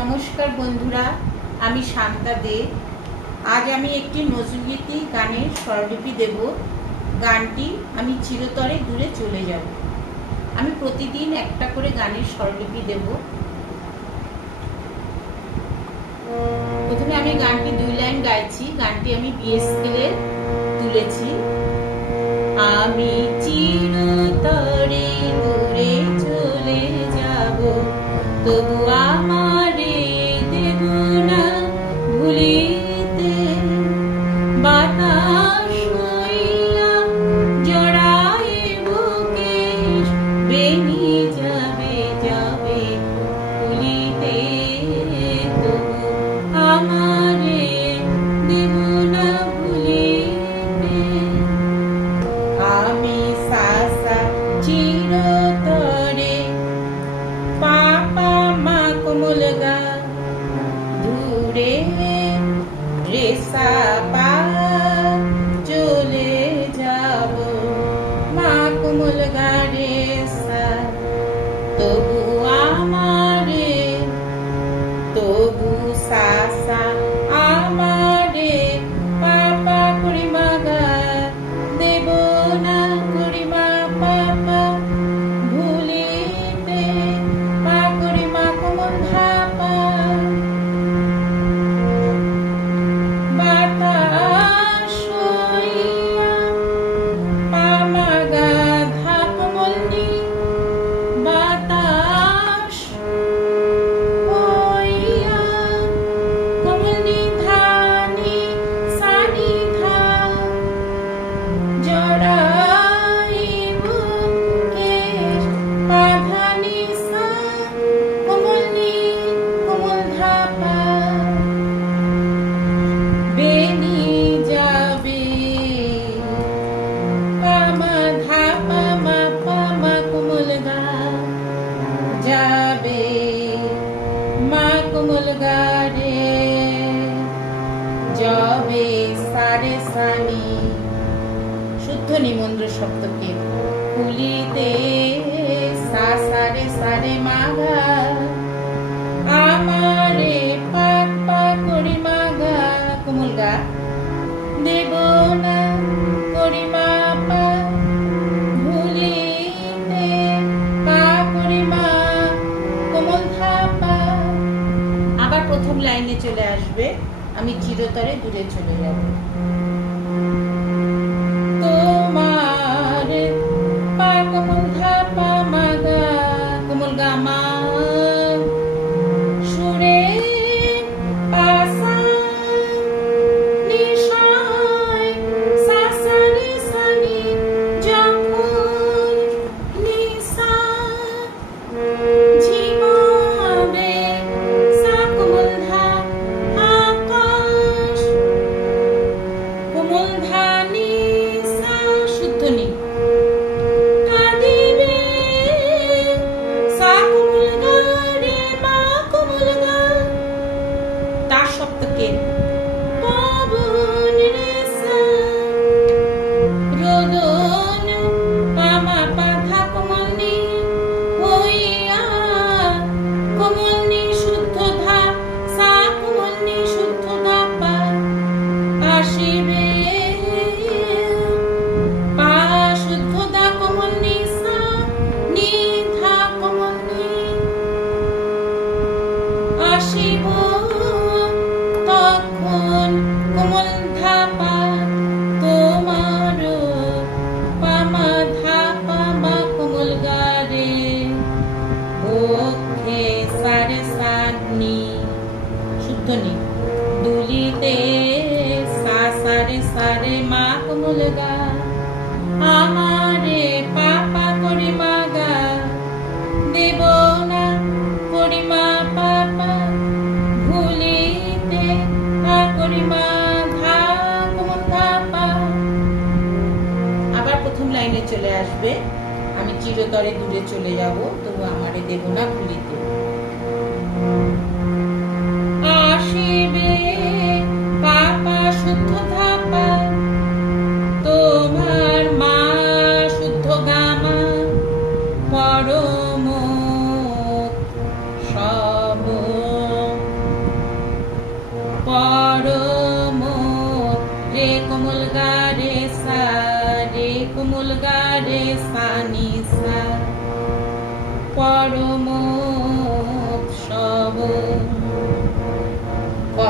নমস্কার বন্ধুরা, আমি শান্তা দে। আজ আমি একটি নজরুলগীতি গানের স্বরলিপি দেব। গানটি আমি চিরতরে দূরে চলে যাব। আমি প্রতিদিন একটা করে গানের স্বরলিপি দেব। প্রথমে আমি গানটি 2 লাইন গাইছি। গানটি আমি বি স্কেলে তুলেছি। আমি চিরতরে দূরে চলে যাব, তবু আমারে দেব না ভুলিতে। বাতাস হইয়া জড়ায় বুকে বেনি যাবে যাবে ভুলিতে, তবু আমারে দেব না ভুলিতে। আমি সাসা চিরতরে পাপা মা কোমল গা দূরে রেসা পা চলে যাব, মা কোমল গা রেসা, তবু আমারে তবু সাসা আমারে পাপা করিমা গা দেব না করিমা পাপা ভুলিতে। পা করিমা কোমল ধাপা বাতাস হইয়া পামা গা ধা কোমল নি, বাতাস হইয়া কোমল নি ধানি সানি ধা জড়াই বুকে পাধানি সা কোমল নি কোমল ধাপা বেনি যাবে। পামা ধাপা মা পামা কোমল গা যাবে, মা কোমল গা রে যাবে সারে সানি। শুদ্ধ নিমন্দ্র সপ্তকে ফুলিতে সা সারে সারে মা গা আমারে পাপা করিমা গা কোমল গা দেব না করিমা পা ভুলিতে। পা করিমা কোমল ধাপা। আবার প্রথম লাইনে চলে আসবে, আমি চিরতরে দূরে চলে যাব। তোমার পা কোমল ধাপা মা গা কোমল গা মা সুরে পাসা নিশায় সাসা রে সানি যখন নিশা ঝিমাবে সা কোমল ধা আকাশ কোমল ধানি সা শুদ্ধ নি কাঁদিবে সা কোমল গা রে মা কোমল গা। তার সপ্তকে পবন রে সা রোদন পামা পাধা কোমল নি হইয়া কোমল নি শুদ্ধ ধা সা কোমল নি শুদ্ধ ধা পা আসিবে। পা শুদ্ধ ধা কোমল নি সা নি ধা কোমল নি আসিব, তখন কোমল ধাপা তোমার পামা ধাপা মা কোমল গা রে ওখে সারে সানি শুদ্ধ নি দুলিতে সা সারে সারে মা কোমল গা আমারে পাপা করিমা গা দেব না করিমা পাপা ভুলিতে। পা করিমা ধা কোমল ধাপা। আবার প্রথম লাইনে চলে আসবে, আমি চিরতরে দূরে চলে যাব, তবু আমারে দেব না ভুলিতে। আসিবে পাপা শুদ্ধ ধাপা তোমার মা শুদ্ধ গামা পরম সব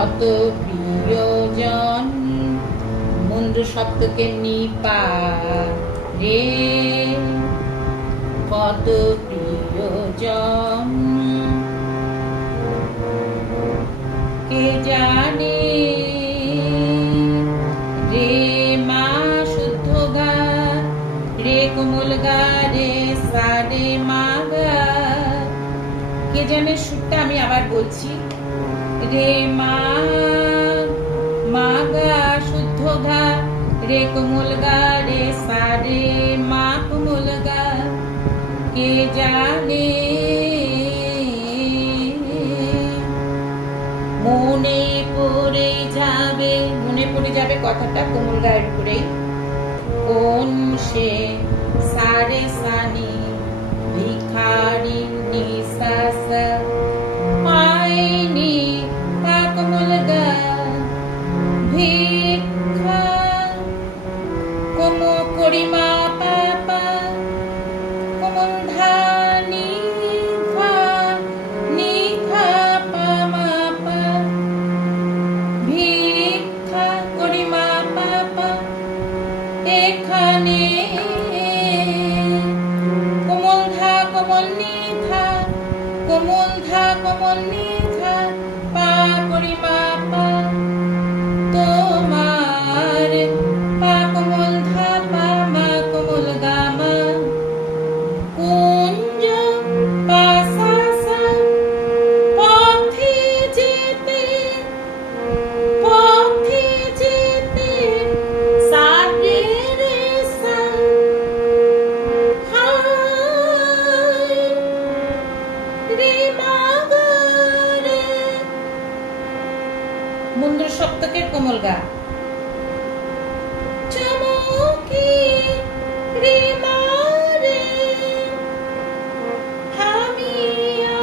কত প্রিয়জন মুন্দ্র সপ্তকে নিপা রে, কত প্রিয়জন কে জানে রে মা শুদ্ধ গা রে কোমল গা রে সা রে মা গা। কে জানে সুরটা আমি আবার বলছি, রে মা মা গা শুদ্ধ গা রে কোমল গা রে সা রে মা কোমল গা। কে জানে মনে পড়ে যাবে কথাটা কোমল গায়ের উপরেই। কোন সে সারে সানি ভিখারি নিঃশ্বাস পায়নি তা কোমল গা ভিক্ষা কোম করিমা পাপা কোমল ধানি ধা নিধা পামা পা ভিক্ষা করিমা পাপা এখানে কোমল ধা কোমল নিধা কোমল ধা কোমল নিধা পা করিমা পা তোমার পা কোমল ধা পা মা কোমল গা মা কুঞ্জ পা সা সা পথে যেতে সা রে রে সা হায় রে মা গা রে। মুন্দ্র সপ্তকের কোমল গা চমকি রে মা রে হামিয়া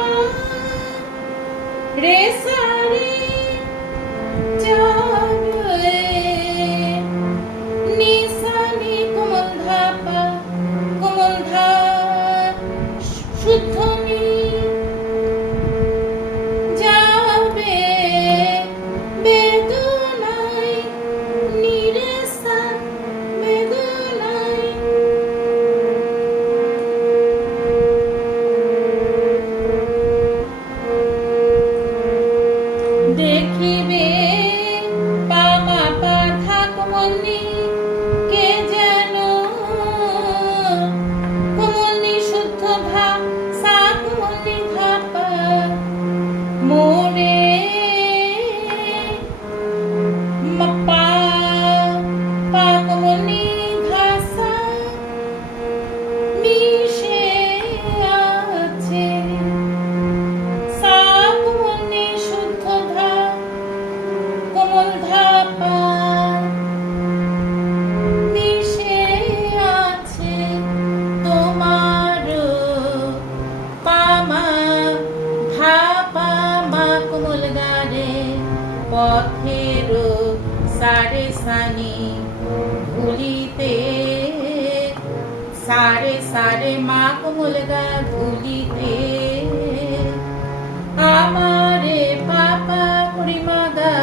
রে সা রে জানে নিসানি কোমল ধা পা কোমল ধা শুদ্ধ নি যাবে বেদনায় নিরেসা বেদনায়। দেখিবে পামা পাধা কোমলনি কে যেন কোমলনি শুদ্ধ ধা সা কোমলনি ধা পা মোরে পা পা কোমলনি ধা সা মিশে আছে সা কোমলনি শুদ্ধ ধা কোমল ধা পা মিশে আছে তোমার পামা ধা পা মা কোমল গা রে পথের সারে সানি ভুলিতে সারে সারে মা কোমল গা ভুলিতে আমারে পাপা করিমা গা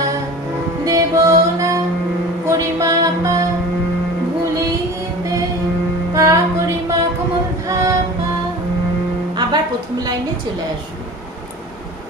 দেব না করিমা পা ভুলিতে পা করিমা কোমল ধা পা। আবার প্রথম লাইনে চলে আসবো।